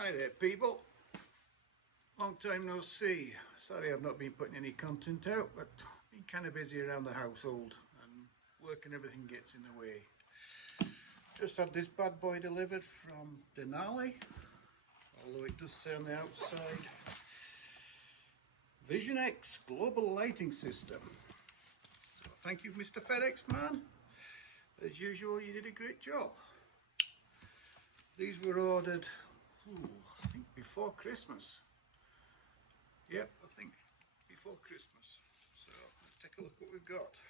Hi there people, long time no see. Sorry I've not been putting any content out, but been kind of busy around the household and work and everything gets in the way. Just had this bad boy delivered from Denali, although it does say on the outside Vision X Global Lighting System. So thank you Mr. FedEx man, as usual you did a great job. These were ordered I think before Christmas. Yep, I think before Christmas. So let's take a look what we've got.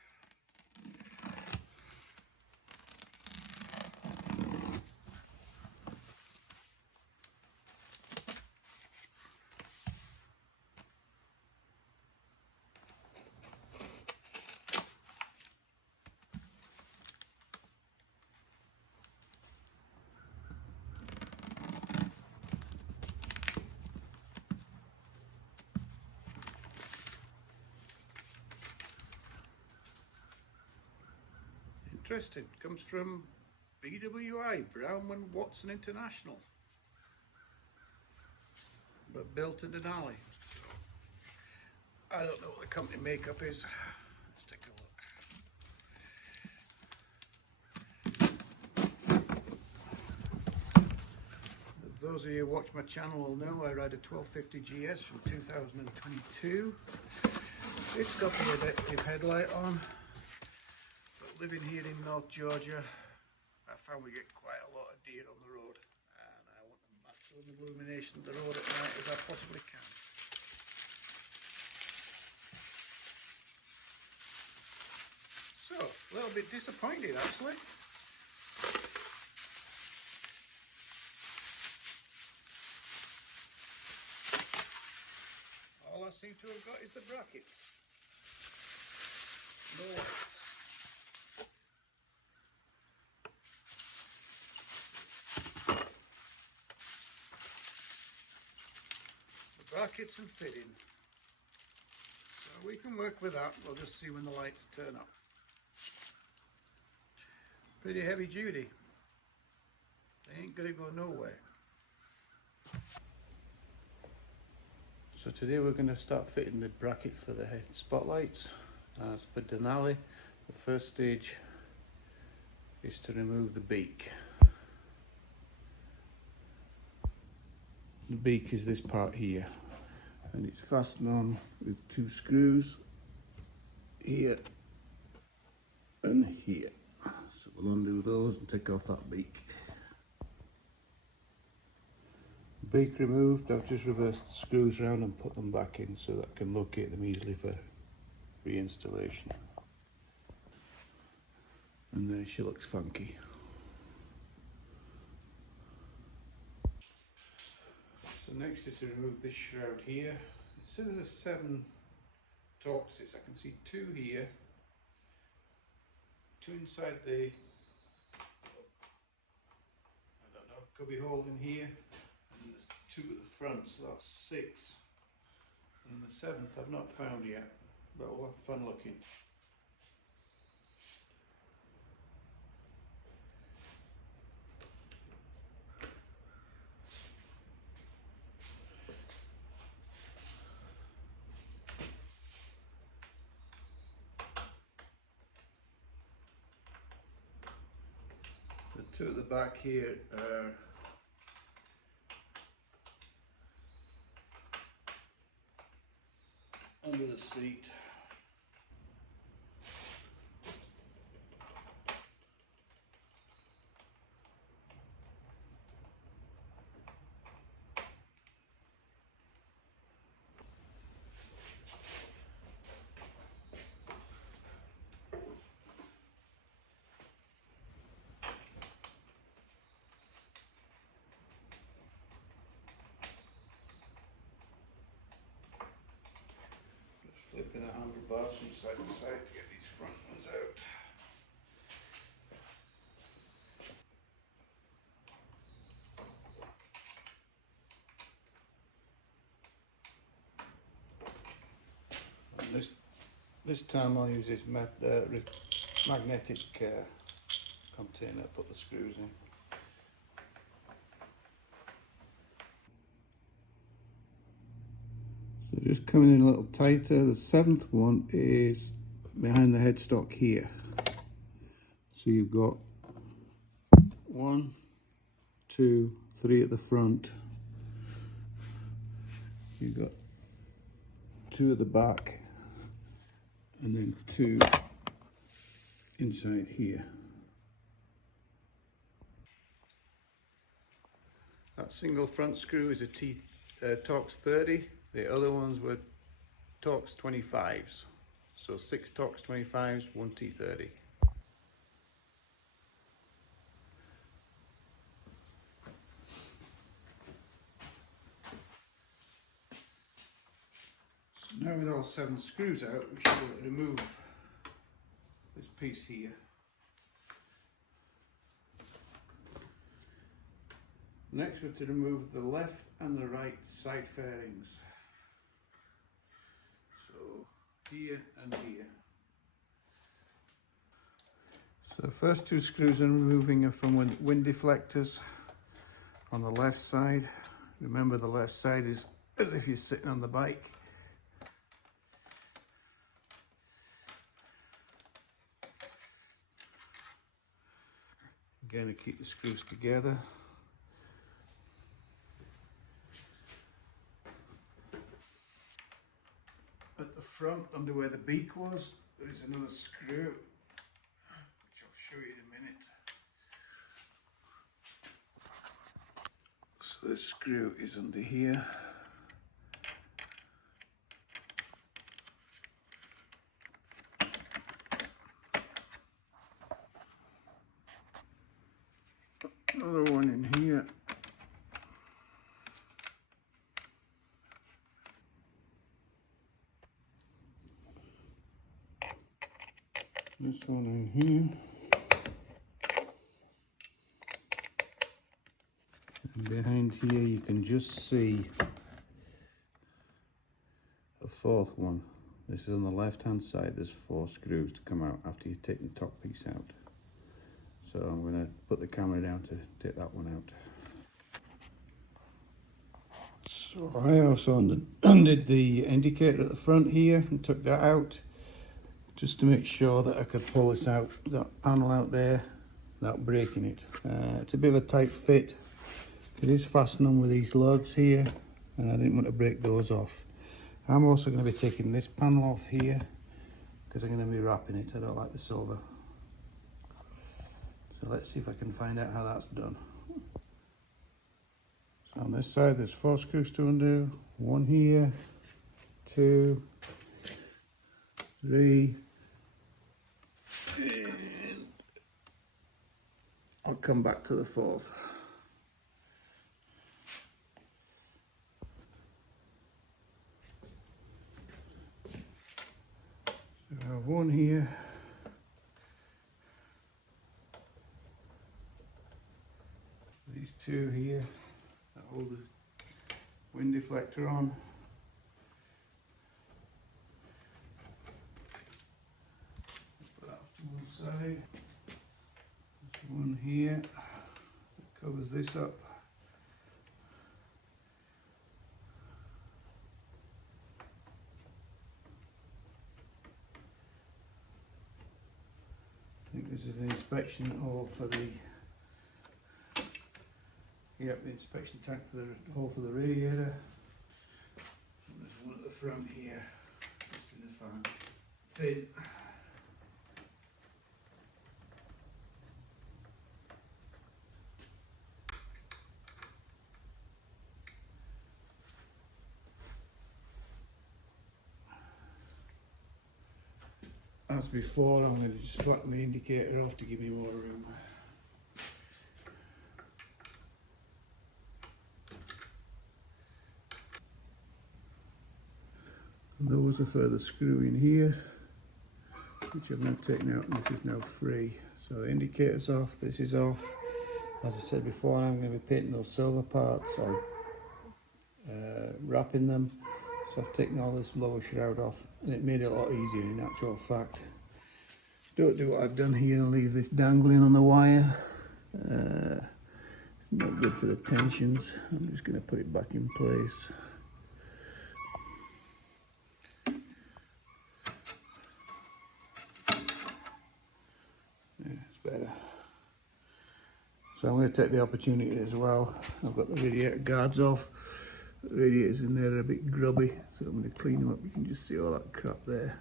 Interesting, comes from BWI, Brownman Watson International, but built in Denali. So, I don't know what the company makeup is. Let's take a look. Those of you who watch my channel will know I ride a 1250GS from 2022. It's got the adaptive headlight on. Living here in North Georgia, I found we get quite a lot of deer on the road, and I want the maximum illumination of the road at night as I possibly can. So, a little bit disappointed actually. All I seem to have got is the brackets. No lights. Brackets and fitting, so we can work with that. We'll just see when the lights turn up. Pretty heavy duty, they ain't gonna go nowhere. So today we're going to start fitting the bracket for the head spotlights. As per Denali, the first stage is to remove the beak. The beak is this part here, and it's fastened on with two screws here and here. So we'll undo those and take off that beak. Beak removed, I've just reversed the screws around and put them back in so that I can locate them easily for reinstallation. And there she looks funky. So next is to remove this shroud here. It says there's 7 Torxes. I can see 2 here, 2 inside the, I don't know, cubby hole in here, and there's 2 at the front, so that's 6. And the 7th I've not found yet, but we'll have fun looking. The 2 at the back here are under the seat. Flipping a handlebars from side to side to get these front ones out. And this time I'll use this magnetic container to put the screws in. just coming in a little tighter. The 7th one is behind the headstock here. So you've got 1, 2, 3 at the front. You've got 2 at the back, and then 2 inside here. That single front screw is a Torx 30. The other ones were Torx 25s. So 6 Torx 25s, 1 T30. So now with all 7 screws out, we should be able to remove this piece here. Next we're to remove the left and the right side fairings. So here and here. So the first 2 screws I'm removing are from wind deflectors on the left side. Remember, the left side is as if you're sitting on the bike. Again, to keep the screws together. At the front, under where the beak was, there is another screw, which I'll show you in a minute. So this screw is under here. Another one in here. This one in here. And behind here you can just see a 4th one. This is on the left hand side. There's 4 screws to come out after you've taken the top piece out. So I'm going to put the camera down to take that one out. So I also undid the indicator at the front here and took that out, just to make sure that I could pull this out, that panel out there, without breaking it. It's a bit of a tight fit. It is fastened on with these lugs here, and I didn't want to break those off. I'm also going to be taking this panel off here, because I'm going to be wrapping it. I don't like the silver. So let's see if I can find out how that's done. So on this side there's 4 screws to undo. 1 here, 2, 3, and I'll come back to the 4th. So I have 1 here. These 2 here that hold the wind deflector on. Put that to one side. There's 1 here that covers this up. I think this is the inspection hole for the the inspection tank for the hole for the radiator. And there's 1 at the front here, just in the fan. Thin. As before, I'm going to just slack my indicator off to give me more room. And there was a further screw in here, which I've now taken out, and this is now free. So the indicator's off, this is off. As I said before, I'm going to be painting those silver parts, or wrapping them. So I've taken all this lower shroud off, and it made it a lot easier in actual fact. Don't do what I've done here and leave this dangling on the wire. Not good for the tensions. I'm just going to put it back in place. better. So I'm going to take the opportunity as well. I've got the radiator guards off. The radiators in there are a bit grubby, so I'm going to clean them up. You can just see all that crap there.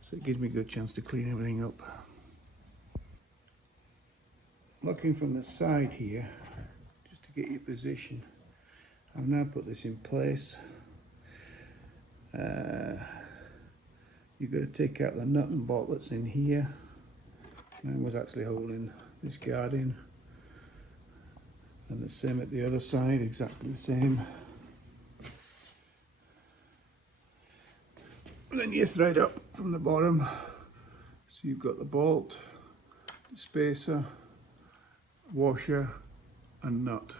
So it gives me a good chance to clean everything up. Looking from the side here, just to get your position, I've now put this in place. You've got to take out the nut and bolt that's in here. Mine was actually holding this guard in. And the same at the other side, exactly the same. And then you thread up from the bottom. So you've got the bolt, the spacer, washer and nut.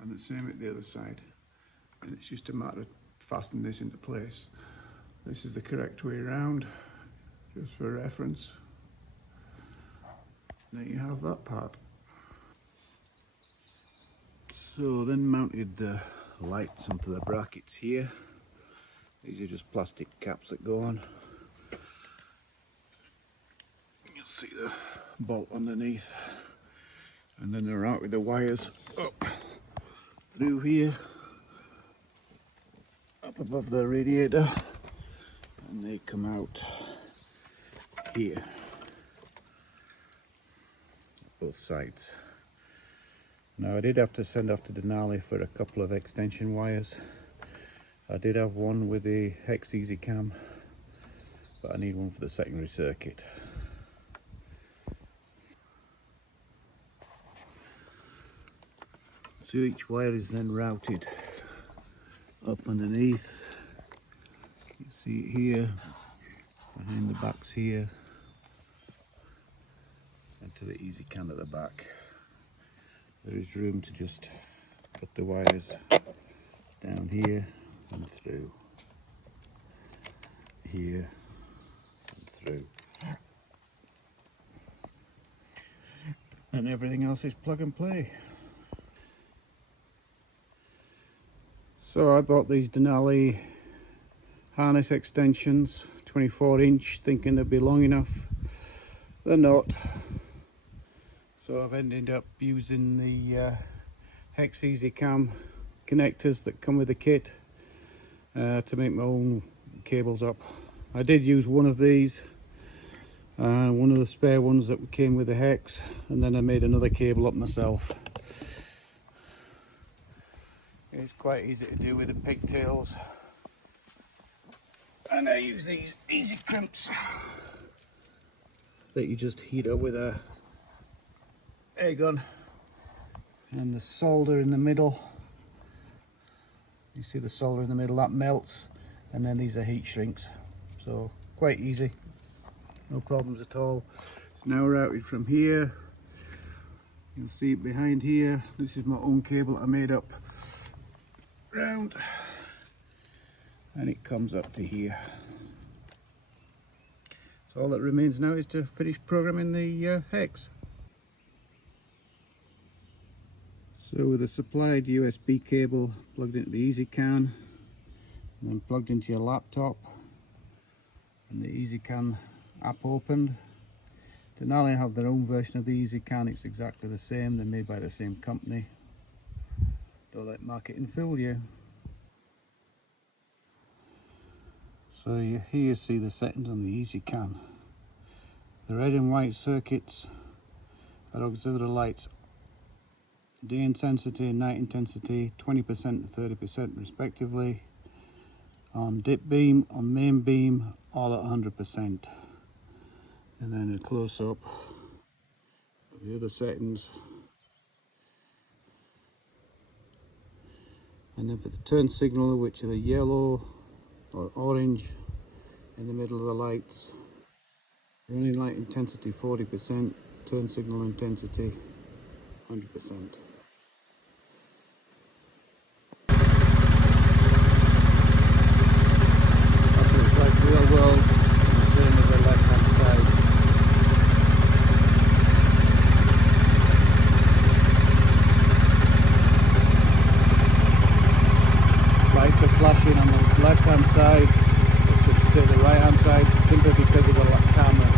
And the same at the other side. And it's just a matter of fastening this into place. This is the correct way around, just for reference. There you have that part. So then mounted the lights onto the brackets here. These are just plastic caps that go on. You'll see the bolt underneath. And then they're out with the wires up through here, up above the radiator, and they come out here, both sides. Now I did have to send off to Denali for a couple of extension wires. I did have one with the HexEZcan, but I need one for the secondary circuit. So each wire is then routed up underneath. You see it here, behind the backs here, and to the EZCan at the back. There is room to just put the wires down here and through, here and through. And everything else is plug and play. So I bought these Denali harness extensions, 24-inch, thinking they'd be long enough. They're not. So I've ended up using the HexEZcan connectors that come with the kit to make my own cables up. I did use one of these, one of the spare ones that came with the Hex, and then I made another cable up myself. It's quite easy to do with the pigtails, and I use these easy crimps that you just heat up with a air gun, and the solder in the middle, you see the solder in the middle, that melts, and then these are heat shrinks, so quite easy, no problems at all. It's now routed from here, you'll see it behind here. This is my own cable I made up round, and it comes up to here. So all that remains now is to finish programming the Hex. So with a supplied USB cable plugged into the EZCan, and then plugged into your laptop, and the EZCan app opened. Denali have their own version of the EZCan. It's exactly the same, they're made by the same company. Don't let marketing fool you. So here you see the settings on the EZCan. The red and white circuits are auxiliary lights, day intensity and night intensity, 20% and 30% respectively. On dip beam, on main beam, all at 100%. And then a close up of the other settings. And then for the turn signal, which are the yellow or orange in the middle of the lights, running light intensity 40%, turn signal intensity 100%. That's what it's like real world, and the same as the left hand side. Lights are flashing on the left hand side, I should say the right hand side, simply because of the camera.